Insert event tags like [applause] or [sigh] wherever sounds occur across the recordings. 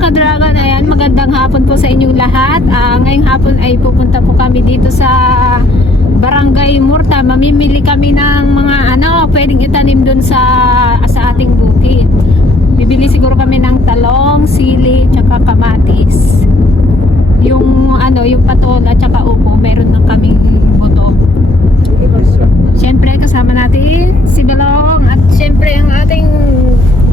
ka-dragon, ayan, magandang hapon po sa inyong lahat. Ah, ngayong hapon ay pupunta po kami dito sa Barangay Murta. Mamimili kami ng mga ano, pwedeng itanim dun sa sa ating bukid. Bibili siguro kami ng talong, sili, tsaka kamatis. Yung ano, yung patola tsaka upo, meron ng kaming buto. Siyempre kasama natin si Balong at siyempre ang ating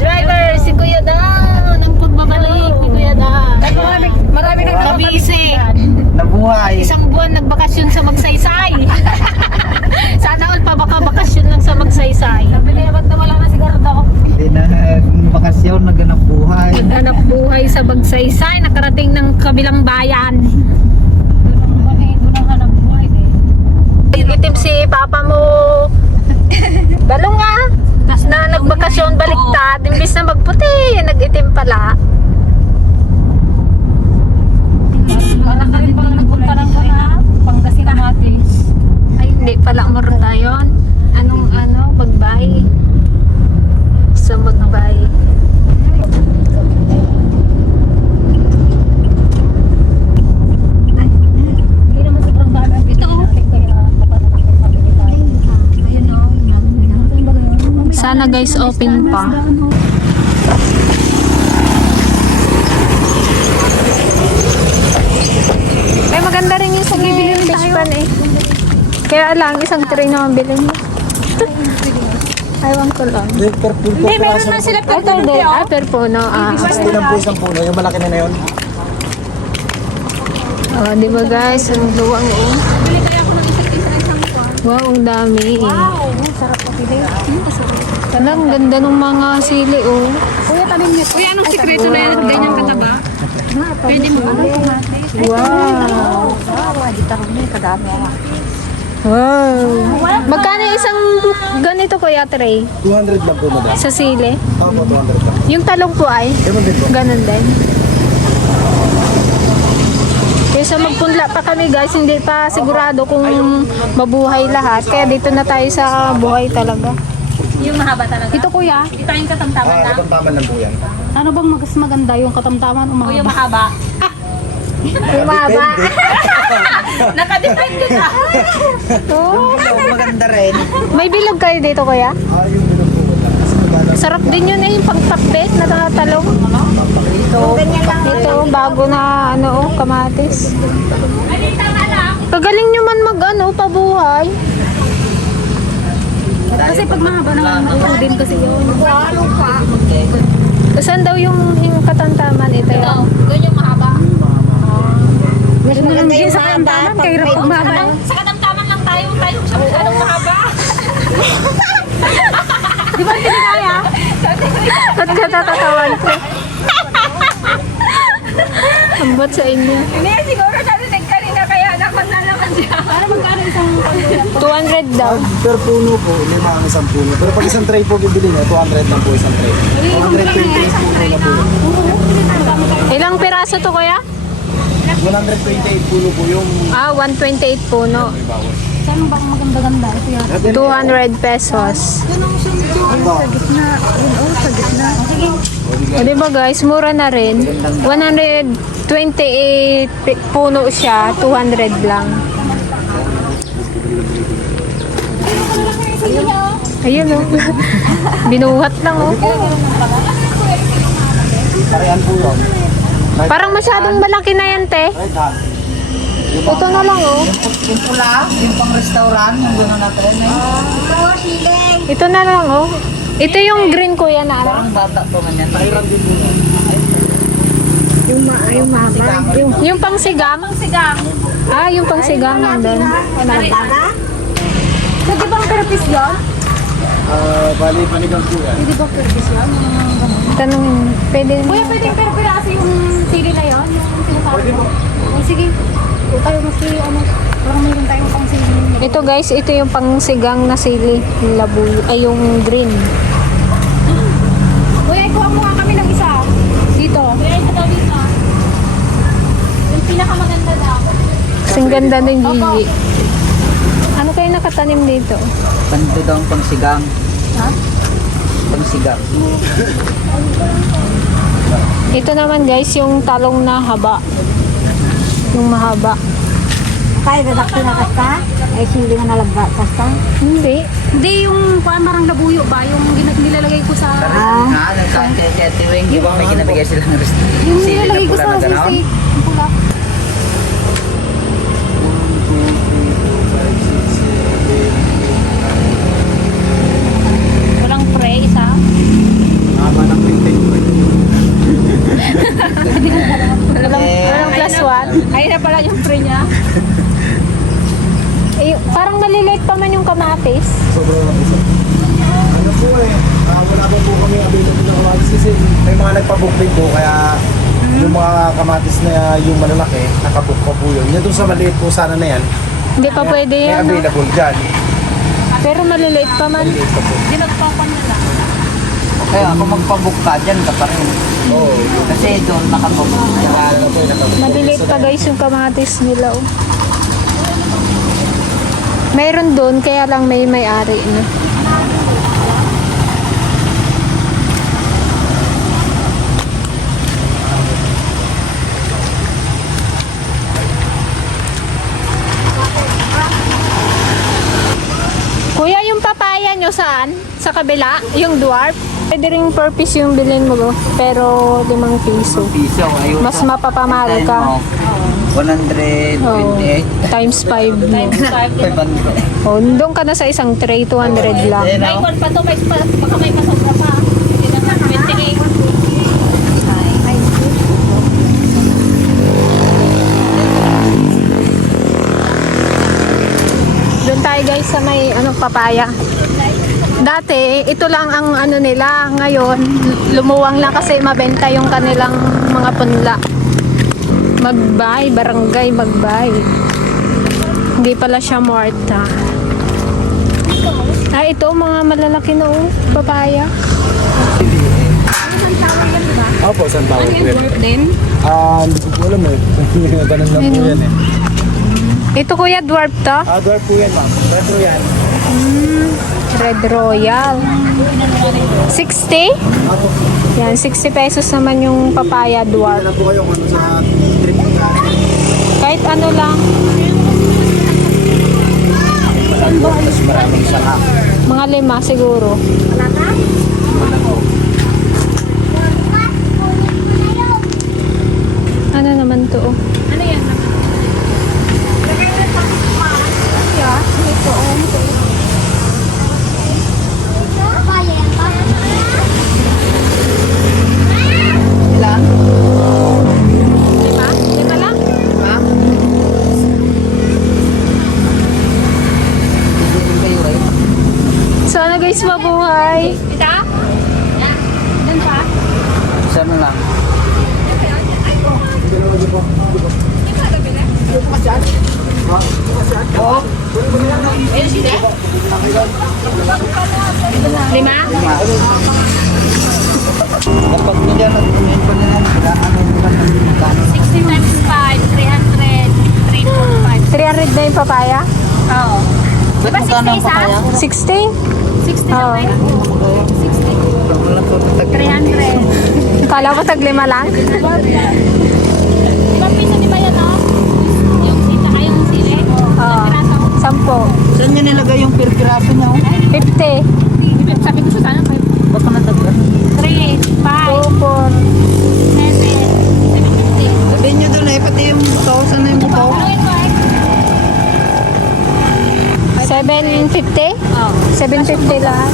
driver si Kuya Dan ng pagbabalik Kuya Dan. Marami, marami nang nakabisi. Nabuhay. Isang buwan nagbakasyon sa Magsaysay. [laughs] Sana all pa baka bakasyon lang sa Magsaysay. Sabi niya, ba't nawala na si Gardo? Hindi na bakasyon, naganap buhay. Naghanap buhay sa Magsaysay, nakarating ng kabilang bayan. Itim si papa mo. Balong nga. Na nagbakasyon baliktad, imbis na magputi, nag-itim pala. Anak ka rin pala nagpunta ng kana, Pangasinan Ay, hindi pala yun. Anong ano, magbay. Sa magbay. Ito oh. Sana guys, open pa. Maganda rin yung sa fish pan eh. Kaya lang, isang tray na mabili mo. [laughs] Aywan ko lang. Yung purple po. Hindi, meron na sila. Ito din. Ah, perpuno. Ah, okay. Ilan po isang puno? Yung malaki na na yun? Oh, di ba guys? Ang luwang oh. Wow, ang dami. Wow, sarap po pili. Talang ganda ng mga sili oh. Kuya, tanim niyo. Kuya, anong sikreto na yan? Ganyan kataba? [laughs] Pwede mo. Wow. Wow, ah. Wow. Magkano isang ganito kuya tray 200 lang po madam. sa sili? Opo, 200 lang. Yung talong po ay Ewan din po. ganun din. Kaysa magpunla pa kami guys, hindi pa sigurado kung mabuhay lahat. Kaya dito na tayo sa buhay talaga. Yung mahaba talaga. Ito kuya, Ito yung katamtaman Ah, na. katamtaman lang po yan. Ano bang mas maganda yung katamtaman o Oh, yung mahaba? [laughs] mahaba. [laughs] Nakadepende na. Oh, Maganda rin. may bilog kayo dito kuya? Ah, yung bilog po. Sarap din yun eh, yung pangpakbet na talong. Ito, ito, bago na ano, oh, kamatis. Kagaling nyo man mag ano, pabuhay. Kasi pag mahaba naman, din kasi yun. Saan daw yung, yung katantaman ito? Ito, Doon yung mahaba. Mas maganda yung sa katantaman, kaya hirap pag mahaba. Sa katamtaman lang tayo. Tayo siya masyadong mahaba. [laughs] Di ba hindi kaya? At katatatawan ko. Ambot sa inyo. Hindi, siguro narinig kanina kaya naman na naman siya. Para magkano isang 200 daw. Per puno po, lima ang isang puno. Pero pag isang tray po bibili niya, 200 lang po isang tray. 120 isang puno na po. Ilang piraso to kuya? 128 puno po yung Ah, 128 puno. bawal. Saan bang maganda-ganda? Ito yan. 200 pesos. Ano? O diba guys, mura na rin. 128 pi- puno siya, 200 lang. Ayun oh. [laughs] Binuhat lang oh. Parehan po yun. Parang masyadong malaki na yan, te. Hand. Ito na lang oh. Yung pula, yung pang restaurant, yung gano'n natin. Ito na lang oh. Ito yung green kuya na ano. Parang bata po din po. Yung ma yung mama. Yung, yung pangsigang. Sigang. Ah, yung pangsigang nandun. Pwede bang therapist yun? Ah, bali, panigang po yan. Pwede bang therapist yun? Tanungin, pwede Kuya, pwedeng pero piraso yung sili na yun? Yung sinasabi Pwede mo? po. Oh, sige. O tayo maski ano, parang mayroon tayong pang sili. Ito guys, ito yung pangsigang na sili, labuyo, ay yung green. [gasps] Kuya, ikuha mo nga kami ng isa. Dito. Kuya, ito daw dito. Yung pinakamaganda daw. Kasing ganda ng Gigi. Ano kayo nakatanim dito? Panito daw ang pangsigang. Ha? Pangsigang. Ito naman guys, yung talong na haba. Yung mahaba. Kaya dadak tinakas ka? Eh, hindi nga nalagbatas ka? Hindi. Hindi, yung parang labuyo ba? Yung nilalagay ko sa... Ah, nagkaan kay kay Tiwing, di ba may ginabigay sila ng rest? Yung na nilalagay ko sa na sisig. Yung pula. Isa. Haba ng printing ko. Walang, walang plus one. Ayun na pala yung pre niya. [laughs] Eh, parang maliliit pa man yung kamatis. Sobrang lang isa. Ano po eh, ah, wala pa po kami available na kamatis kasi may mga nagpabook din po kaya yung mga kamatis na yung malalaki, nakabook pa po yun. Yan doon sa maliit po sana na yan, Hindi pa pwede may yan. no? available dyan. Pero maliliit pa man. Maliit pa po. Hindi magpapan na lang. Kaya ako magpabook ka dyan ka pa rin. Oo. Kasi doon nakapabook ka. Maliliit pa guys yung kamatis nila. Oh. Mayroon doon, kaya lang may may-ari na. Kuya, yung papaya nyo saan? Sa kabila? Yung dwarf? Pwede ring per piece yung bilhin mo, go. pero limang piso. Piso, ayun. Mas mapapamahal ka. mo. 128. Oh, times 5 mo. 500. Oh, doon ka na sa isang tray, 200 lang. May kon pa to, may pa, baka may pasobra pa. Hindi na 28. Doon tayo guys sa may ano, papaya. Dati, ito lang ang ano nila. Ngayon, lumuwang lang kasi mabenta yung kanilang mga punla. Magbay, barangay, magbay. Hindi pala siya Marta. Ah, ito, mga malalaki na oh, papaya. Opo, saan tawag po yan? Work din. Ah, hindi ko po alam eh. [laughs] Ganun lang po yan eh. Ito kuya, dwarf to. Ah, dwarf po yan ma'am. Retro yan. Red Royal. 60? Ako, Yan, 60 pesos naman yung papaya dwarf. Kahit ano lang, mga lima siguro. Ano naman to? oh? Ano yan? Ilan? Lima? Lima lang? Ha? Bibili kayo eh. Sana guys mabuhay. Ita? Yan pa? Sana lang. Lima? Kapag nila nagpunin ko nila, wala ano yung magkano. 60 times 5, 300. 345. 300 na yung papaya? Oo. Ba't Diba magkano 60 ang isa? papaya? 60? 60 na Oo. ba yun? 60. Wala ko tatag- 300. Kala ko tag lima lang? Limang piso di ba yan, no? Yung sita, ay yung sili? Oo. Sampo. Saan niya nilagay yung per piraso niya? oh? 50. Sabi ko sa sana, Baka nataglan. 3, 5, 2, 4. 7, 750. Sabihin niyo doon eh, pati yung buto. Saan na yung buto? Yun, Mike? 750? Oo. 750 lahat.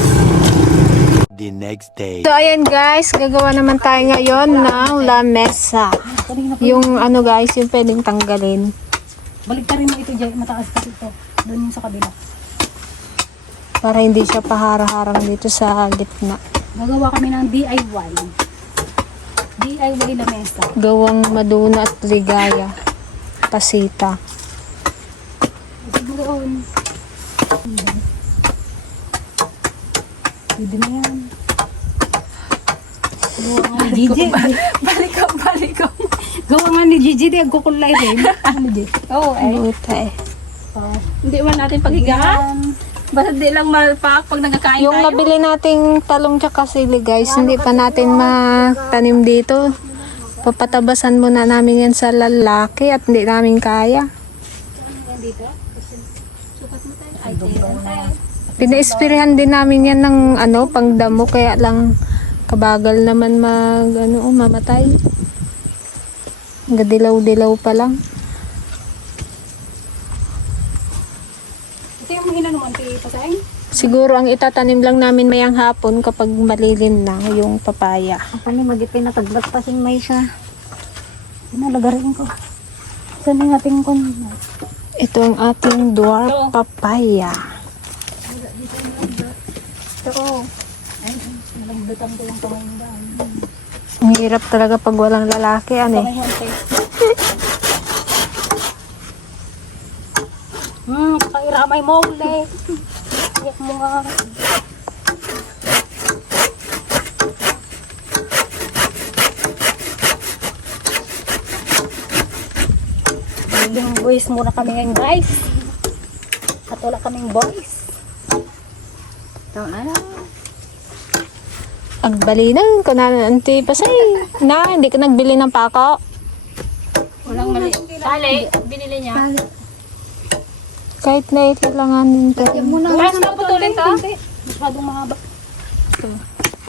The next day. So, ayan guys, gagawa naman tayo ngayon ng lamesa. Yung ano guys, yung pwedeng tanggalin. Balik ka rin mo ito, Jay. Mataas pa ito. Doon yung sa kabila. Para hindi siya pahara-harang dito sa gitna. Gagawa kami ng DIY. DIY lamesa. Gawang maduna at ligaya. Pasita. Siguro. Pwede na yan. Gawa nga ni Gigi. balik ka, balik ka. Gawa nga ni Gigi, di agkukulay rin. [laughs] Ano, Gigi? Oo, eh. Buta eh. Hindi man natin paghigaan. Basta di lang malpak pag nagkakain Yung tayo. nabili nating talong tsaka sili guys, hindi pa natin matanim dito. Papatabasan muna namin yan sa lalaki at hindi namin kaya. Pina-sprayan din namin yan ng ano, pangdamo kaya lang kabagal naman mag ano, mamatay. Gadilaw-dilaw pa lang. Ito yung mahina naman, Pasay. Siguro ang itatanim lang namin mayang hapon kapag malilim na yung papaya. Ako ni magipin na tagbat pa sing may siya. Pinalagarin ko. Saan yung ating kon? Ito ang ating dwarf papaya. Ito. Ay, nalagdutan ko yung kamay mo daan. Ang hirap talaga pag walang lalaki, ano eh. Kamay mo, te. Hmm, kairamay mo ulit. Iyak mo nga. Yung boys muna kami ngayon guys. At wala kaming boys. Ito na. Agbalinan ko na anti pasay. Na, hindi ka nagbili ng pako. Walang mali. Sali, binili niya. Kahit na ilanganin to. Muna, Mas na putulin to? Masyadong mahaba.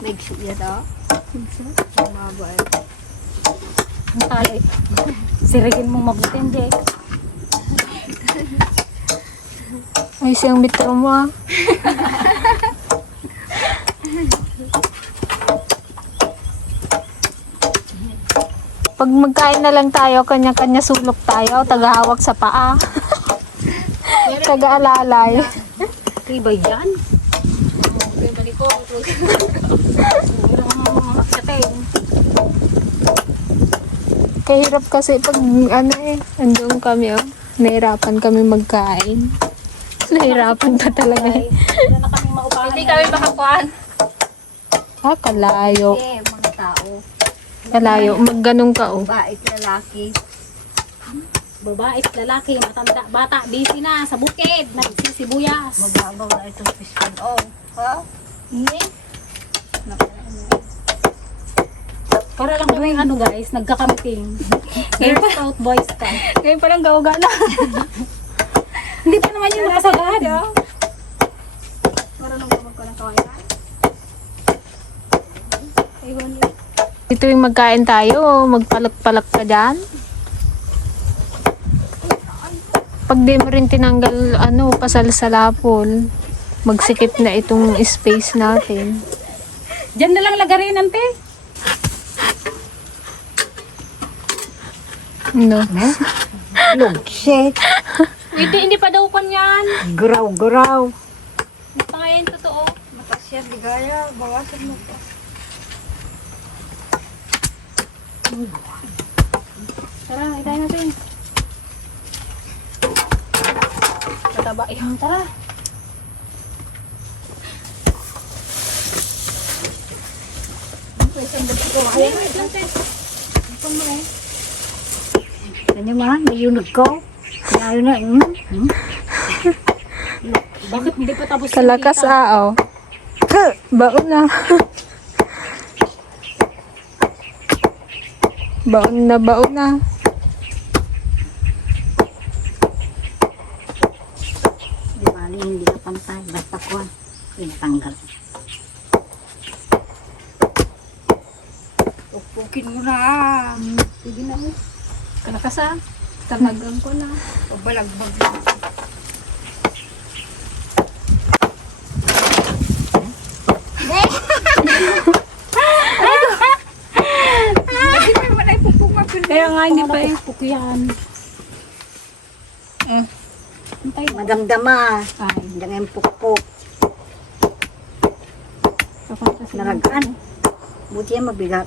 Nag-shoot yan daw. Mahaba eh. Ang tali. Sirigin mong mabuti, Jay. Ay, siyang bitaw mo ah. [laughs] Pag magkain na lang tayo, kanya-kanya sulok tayo, tagahawak sa paa. Taga-alalay. Iba yan. Okay, balik ko. Kahirap kasi pag ano eh, andun kami oh. Nahirapan kami magkain. Nahirapan pa talaga eh. Hindi kami makakuan. Ah, kalayo. Tao. Kalayo. Magganong ka oh. Bait lalaki. Babae, lalaki, matanda, bata, busy na sa bukid, nagsisibuyas. Mababaw na itong pispan. Oh, ha? Hindi. Para lang gawin ano guys, nagkakamiting. [laughs] Girl Scout, Boy Scout. Ngayon palang gawaga na. [laughs] Hindi pa naman yung nasagad. Marunong ka magko ng kawayan. Ayun. Dito yung magkain tayo, magpalak-palak ka dyan. Pag di mo rin tinanggal, ano, pasal sa lapol, magsikip na itong space natin. Diyan na lang lagarin, ante. No? Lugsit. Hindi, hindi pa daw kon yan. Graw-graw. Hindi pa nga yan totoo. Matas yan, di gaya. Bawasan mo pa. Tara, itay natin. Mataba yun, tara. Ano ma? Nayunod ko. Kaya na, hmm? hmm? Bakit hindi pa tapos Sa lakas ah, oh. [laughs] Baon na. Baon na, baon na. Di ba, hindi na pantay. Basta ko, pinatanggal. Upukin mo na. Sige na mo. Kalakas ah. Talagang ko na. Pabalagbag Kaya nga hindi pa yung yan. Antay mo. Madamdama. Hindi nga yung pukpuk. Naragaan. Buti yan mabigat.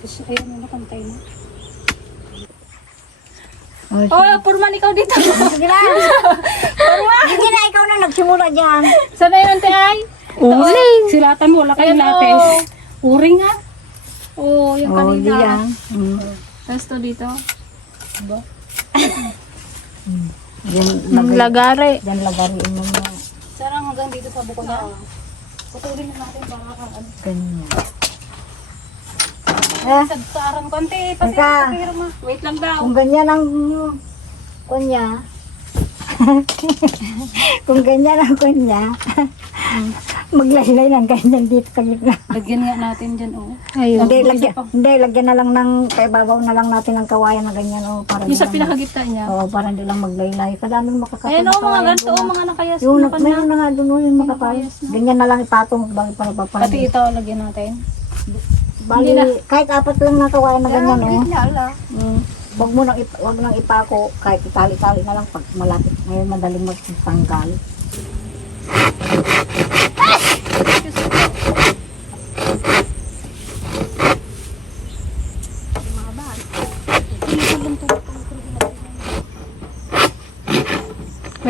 Gusto kayo na nakantay mo. Oh, Purman, ikaw dito. Sige na. [laughs] Sige na, ikaw na nagsimula dyan. Sana yun, ante ay? Uling! Silatan mo, wala kayong lapis. Uring nga. Oo, oh, yung Oh, kanina. yan. Mm. Tapos to dito. Yan, Ng lagare. yan lagariin mo na. Sarang hanggang dito sa buko na. Putulin na natin para ano. Ganyan. Eh, Sagsaran konti. Naka, Wait lang daw. kung ganyan ang kunya, [laughs] kung ganyan ang kunya, [laughs] maglaylay ng ganyan dito sa gitna. Lagyan nga natin dyan, oh. Hindi, lagyan, hindi, lagyan na lang ng, kaibabaw na lang natin ng kawayan na ganyan, oh, para Yung sa lang- pinakagitna niya. Oo, para hindi lang maglaylay. Kadaming makakapal. Ayan, na oh, mga ganito, oh, mga nakayas. Yung na kanya. mayroon na nga doon, oh, yung makapayas. Ganyan na lang ipatong, bagay pa napapayas. Pati ito, lagyan natin. Bali, kahit apat lang na kawayan na ganyan, oh. ala. Mm. Wag mo nang ip- wag nang ipako kahit itali-tali na lang pag malapit ngayon madaling magtanggal.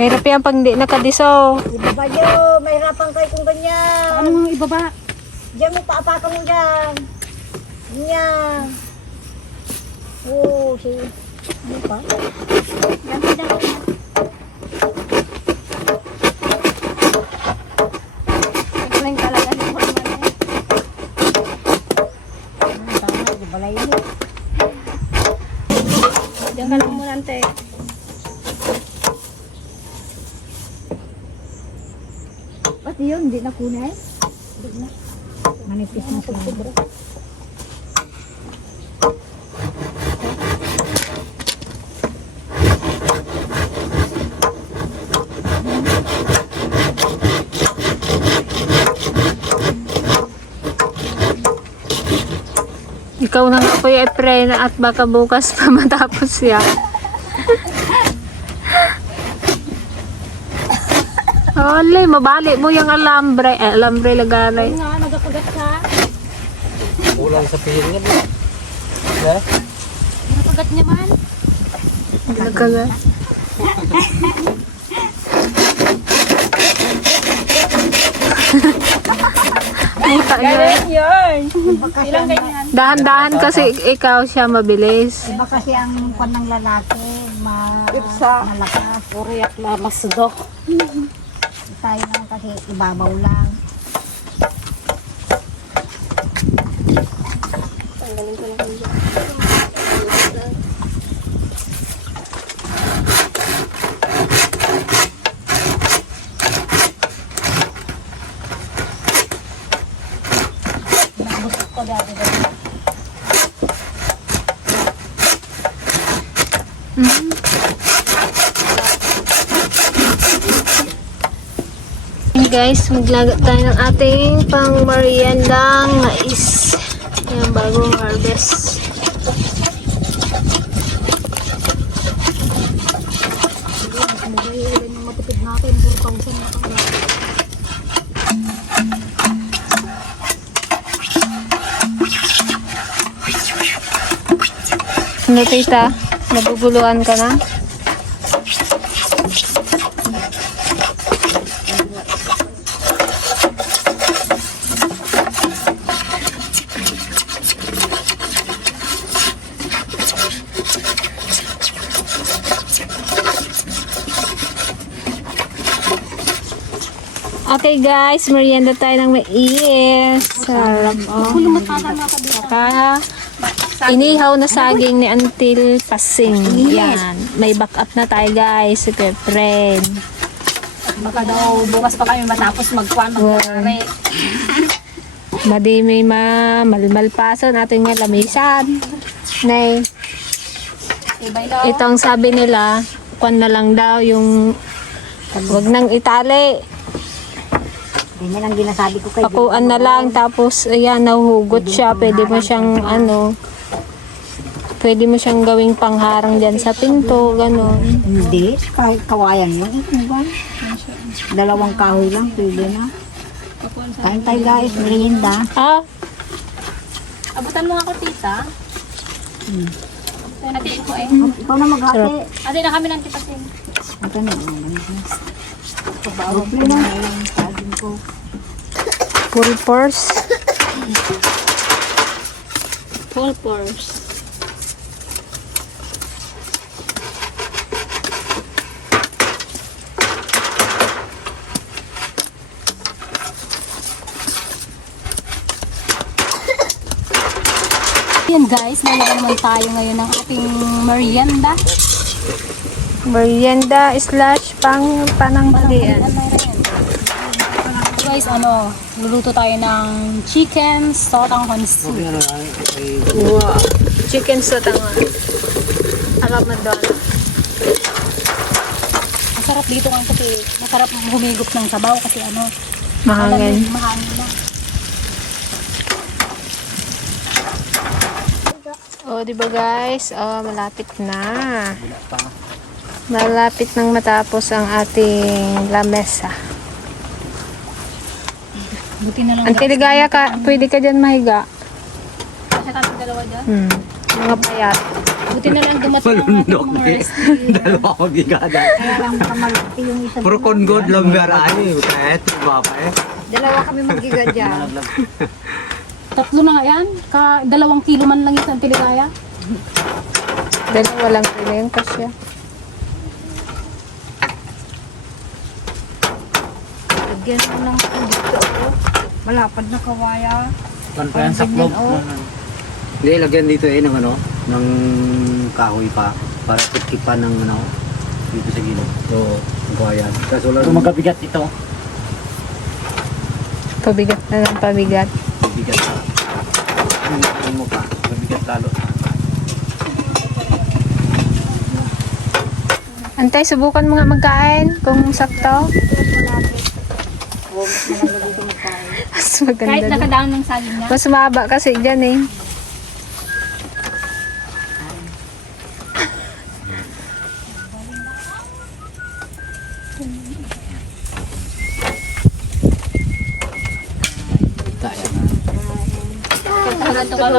Mahirap yan pag hindi nakadiso. Ibaba nyo, mahirapan kayo kung ganyan. Ano nga ibaba? Diyan mo paapakan mo dyan. Ganyan. Oo, si... Ano pa? Yan. Ano, balay mo. Diyan ka lang muna, ante. Yun, hindi na kunay. Manipis na sobra. Ikaw na nga kuya Efren at baka bukas pa [laughs] matapos yan. Olay, mabali mo yung alambre. Eh, alambre lagaray. Nga, nagapagat ka. Kulang sa piring yan. Eh? Nagapagat niya man. Nagkagat. Puta yun. Ilang ganyan? Dahan-dahan kasi ikaw siya mabilis. Iba kasi ang kwan ng lalaki, ma malakas. Uriyak na masudok. Tayo naman kasi ibabaw lang. Nabusok guys, maglaga tayo ng ating pang meriendang mais. Ayan, bagong harvest. Ano tita? Naguguluhan ka na? Okay guys, merienda tayo ng mais. Sarap oh. Saka inihaw na saging ni Until Pasing. Yan. May backup na tayo guys. Kuya Fred. Baka daw bukas pa kami matapos magkuhan magkakari. Madi may ma malmalpasan ating nga lamisan. Nay, Ibay daw. ito ang sabi nila, kwan na lang daw yung wag nang itali. Ganyan ang ginasabi ko kay Pakuan na lang tapos ayan nahuhugot siya. Pwede mo siyang ano Pwede mo siyang gawing pangharang diyan sa pinto, ganon. Hindi, kahit kawayan yun. Ano ba? Dalawang kahoy lang, pwede na. Kain tayo guys, merienda. Ah, Abutan mo ako, tita. Hmm. Natin ko eh. Ikaw na maghati. Ate na kami ng tipasin. Ito na, ano na. Ko. Full force. Yan guys, nalaga naman tayo ngayon ng ating merienda. Merienda slash pang pananghalian. Guys, ano, luluto tayo ng chicken sotanghon soup. Wow. Chicken sa tanga. Alam mo doon. Masarap dito nga kasi masarap humigop ng sabaw kasi ano, Mahangin. mahangin na. Oh, di ba guys? Oh, malapit na. Malapit nang matapos ang ating lamesa. Buti na lang. Ang tiligaya ka, pwede ka dyan mahiga. Kasi kami dalawa dyan. Hmm. Mga payat. Buti na lang dumating ang ating mga rescue. Dalawa ko bigada. Kaya lang yung isa. Puro kongod lang ay. Kahit iba pa eh. Dalawa kami magiga [laughs] dyan. Tatlo na nga yan. Ka dalawang kilo man lang isang tiligaya. Dalawa lang sila yung kasya. Lagyan mo ng dito. oh. Malapad na kawaya. Pan pa yan sa club. Hindi, lagyan dito eh ng ano, ng kahoy pa. Para tikipan ng ano, dito sa gilid. Oo, ang kawayan. Kaso wala Ito magabigat ito. Pabigat na ng pabigat. bigat pa. Ano mo pa, mabigat lalo. Antay, subukan mo nga magkain kung sakto. Mas maganda Kahit nakadaan ng saging niya. Mas maba kasi dyan eh.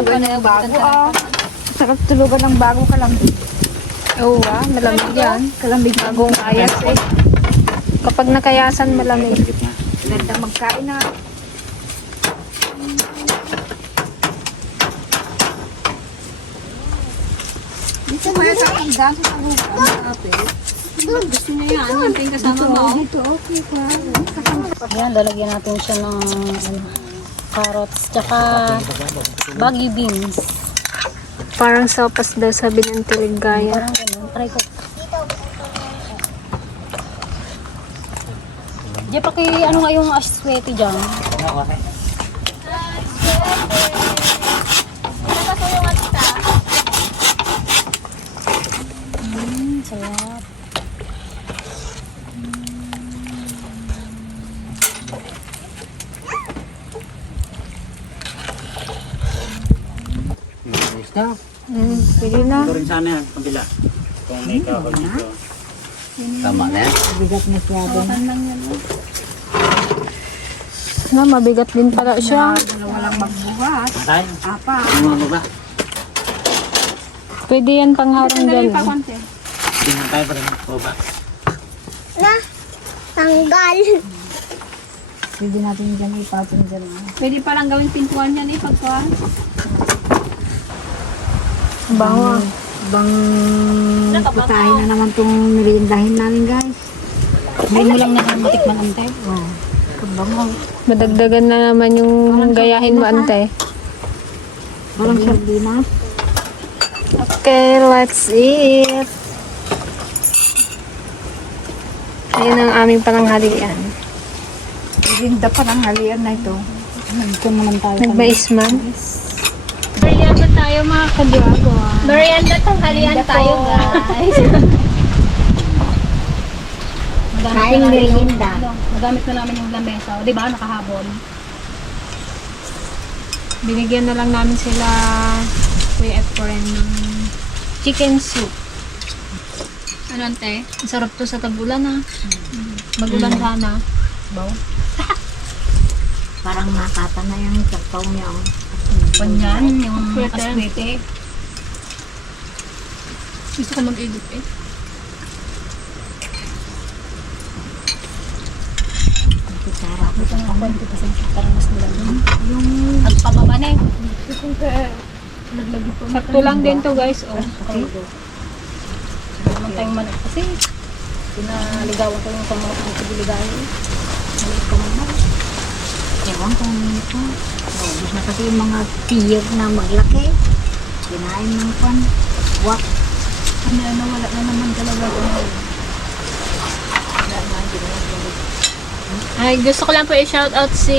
Pa na yung bago ah. Sarap tulugan ng bago ka lang. Oo ah, malamig yan. Kalamig bagong ayas eh. Kapag nakayasan, malamig. Ganda magkain na. Kaya sa dito sa lupa. Gusto niya yan. Hintay kasama mo. Dito okay pa. Yan, lalagyan natin siya ng ano, carrots, tsaka baggy beans. Parang sopas daw sabi ng tiligaya. Parang ganun. Try ko. Diyan paki ano nga yung aswete dyan. Mm, sarap. Ayos na. Hmm, pwede na. Ito rin sana yan, kabila. Kung may kahoy dito. Tama na yan. Bigat na siya din. Na, mabigat din pala siya. Walang magbuhat. Matay. Apa. Ano ba? Pwede yan pangharang dyan. eh. Tingnan tayo pa rin. O ba? Pwede natin dyan ipapin dyan. ah. Pwede palang gawin pintuan yan eh, pagkuhan. Ah. Bang putahin na naman itong meriendahin namin guys. Ngayon mo lang naman matikman ang tayo. Oh. Kabango. Madagdagan na naman yung gayahin mo, ante. Walang sardinas. Okay, let's eat. Ayan ang aming pananghalian. Rinda pa ng halian na ito. Nagkuhan naman tayo. Nagbais man. Merienda tayo mga kadiwago. Merienda tanghalian tayo guys. [laughs] Kain merienda. Magamit na namin yung lamesa. O, di ba? Nakahabol. Binigyan na lang namin sila Kuya Efren ng chicken soup. Ano ante? Ang sarap to sa tagulan ha. Magulan sana. Baw. [laughs] Parang nakata na yung sapaw niya. oh. Panyan, yung Pwede. aswete. Gusto ko mag-igip eh. Ito nga kwento kasi parang mas nila Yung at pababa na eh. Sakto lang din to guys. Oh. Okay. Naman tayong manok kasi pinaligawan ko yung pamukha ng kabiligayan. Maliit ko man Ewan ko nito. Oh, na kasi yung mga tiyer na maglaki. Kinain ng pan. Wak. Ano, ano, wala na naman talaga. Ay, gusto ko lang po i-shout out si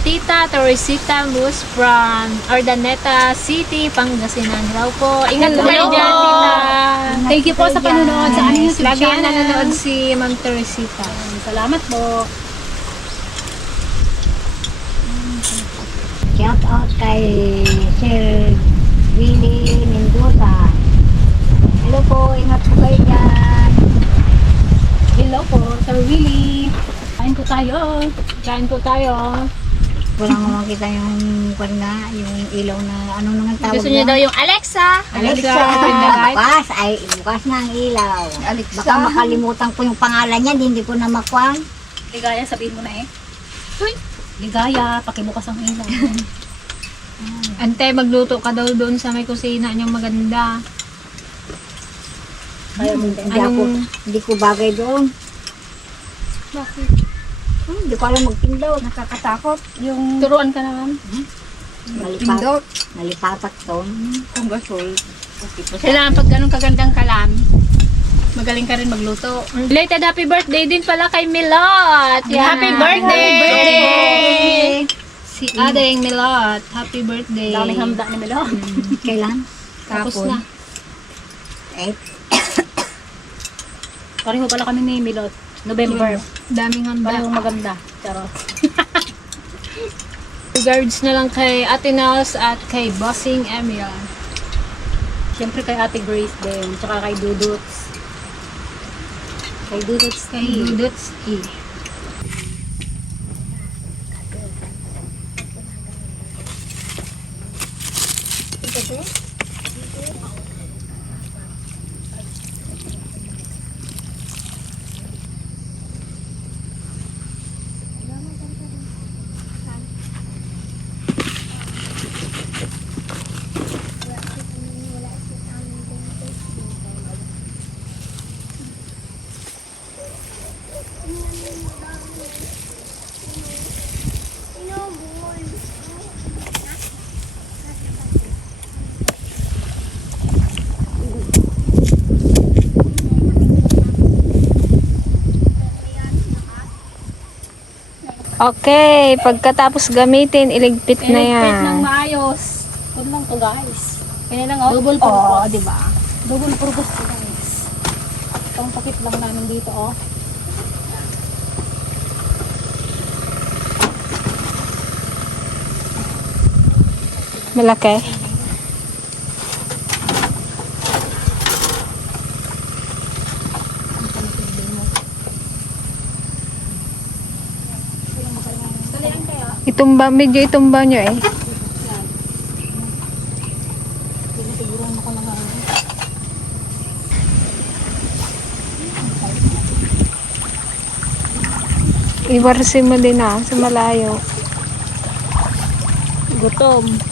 Tita Teresita Mus from Ordaneta City, Pangasinan raw po. Ingat po kayo dyan. Tita. Thank you po sa panonood sa aming YouTube Lagi ang channel. nanonood si Ma'am Teresita. Salamat po. Shout out kay Sir Willie Mendoza. Hello po, ingat po kayo dyan. Hello po, Sir Willie. Kain ko tayo. Kain po tayo. Wala nga makita yung kwan nga, yung ilaw na ano nang tawag Gusto niya daw yung Alexa. Alexa, bukas, ay bukas na ang ilaw. Baka makalimutan ko yung pangalan niya, hindi ko na makwan. Ligaya, sabihin mo na eh. Uy! Ligaya, pakibukas ang ilaw. [laughs] Ante, magluto ka daw doon sa may kusina niyang maganda. Kaya hindi ako, Anong- hindi ko bagay doon. Bakit? Hmm, hindi ko alam magpindot. Nakakatakot. Yung... Turuan ka naman. Nalipat, nalipapat to. Kung gasol. Kailangan pag ganun kagandang kalam, magaling ka rin magluto. Belated happy birthday din pala kay Milot. Yeah. Happy birthday! Si Adeng Milot. Happy birthday. Daming hamda ni Melo. Kailan? Tapos Kapon. na. Eh, [coughs] Pareho pala kami ni Milot. November. Daming handa. Parehong maganda. Charot. [laughs] Regards na lang kay Ate Nels at kay Bossing Emil. Siyempre kay Ate Grace din. Tsaka kay Duduts. Kay Duduts Kay Dudots E. Okay, pagkatapos gamitin, iligpit na yan. Iligpit ng maayos. Huwag lang to guys. Kaya lang oh. Double purpose. Oo, di ba? Double purpose to guys. Itong takip lang namin dito oh. Malaki. Itumba, medyo itumba nyo eh. Iwarsin mo din ah, sa malayo. Gutom.